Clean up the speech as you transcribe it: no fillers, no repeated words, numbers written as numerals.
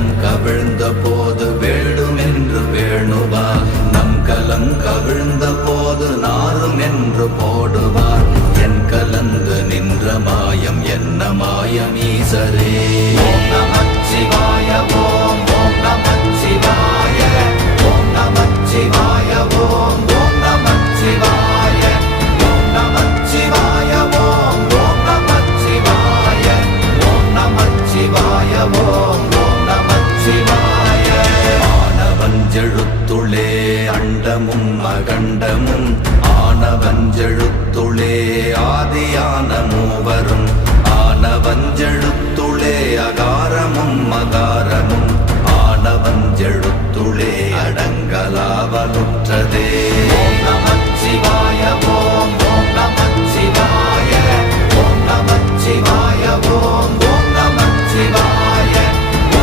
வெள்ளம் கவிழ்ந்த போது வேண்டுமென்று வேணுவார், நம் கலம் கவிழ்ந்த போது நாரும் என்று போடுவார். என் கலந்து நின்ற மாயம் என்ன மாயம் ஈசரே. ஓம் நமச்சிவாய ஓம் ஓம் நமச்சிவாய ஓம் நமச்சிவாய ஓம் ஓம் நமச்சிவாய ஓம் நமச்சிவாய ஓம் ஓம் நமச்சிவாய ஓம் நமச்சிவாய ஓம் ஓம் நமச்சிவாய. ஆனவஞ்செழுத்துளே அண்டமும் அகண்டமும், ஆனவஞ்செழுத்துளே ஆதியான மூவரும், ஆனவஞ்செழுத்துளே அகாரமும் அகார